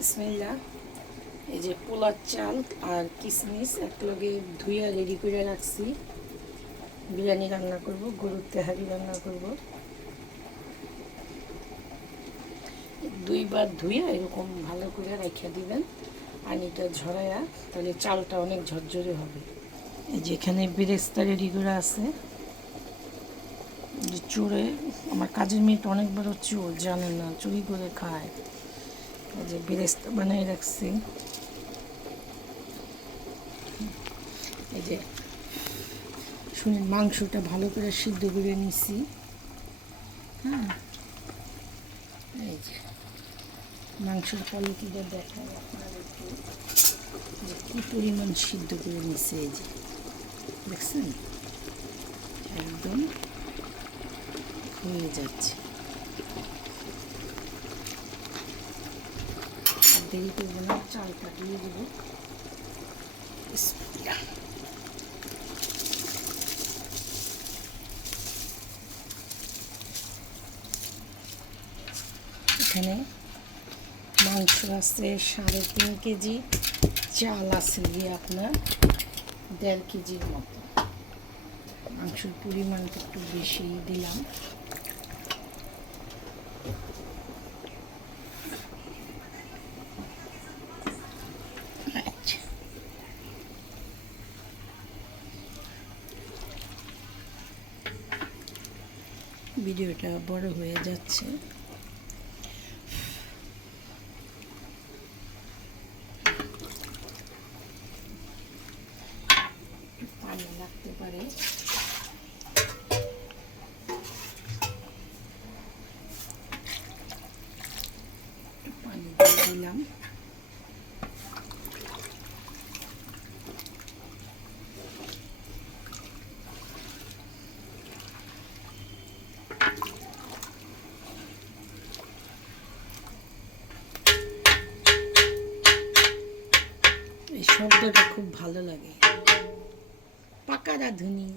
বিসমিল্লাহ। এই যে পোলার চাল আর কিশমিশ একলগে ধুইয়া রেডি করে রাখছি। বিরিয়ানি রান্না করব, গরুর তেহারি রান্না করব। দুইবার ধুইয়া এরকম ভালো করে রাখা দিবেন, পানিটা ঝরাইয়া, তাহলে চালটা অনেক ঝরঝরে হবে। এই যে এখানে বেরেস্তা রেডি করে আছে। যে চোরে আমার কাজের মেয়েটা অনেক বড় চোর, জানে না, চুরি করে খায়। এই যে বেরেস্তা বানিয়ে রাখছি। এই যে শুনেন, মাংসটা ভালো করে সিদ্ধ করে নিছি। হ্যাঁ, এই যে মাংসের কোয়ালিটিটা দেখায় আপনাদেরকে, যে কী পরিমাণ সিদ্ধ করে নিচ্ছে। এই যে দেখছেন, একদম হয়ে যাচ্ছে। আর দেরি করবো না, চালটা দিয়ে দেবো। এখানে মাংস আছে 3.5 কেজি, চাল আছে গিয়ে আপনার 1.5 কেজির মতো। মাংসের পরিমাণটা একটু বেশি দিলাম। ভিডিওটা বড় হয়ে যাচ্ছে। পানি লাগতে পারে। পানি দিয়ে দিলাম। এই শব্দটা খুব ভালো লাগে, পাকা রাঁধুনি।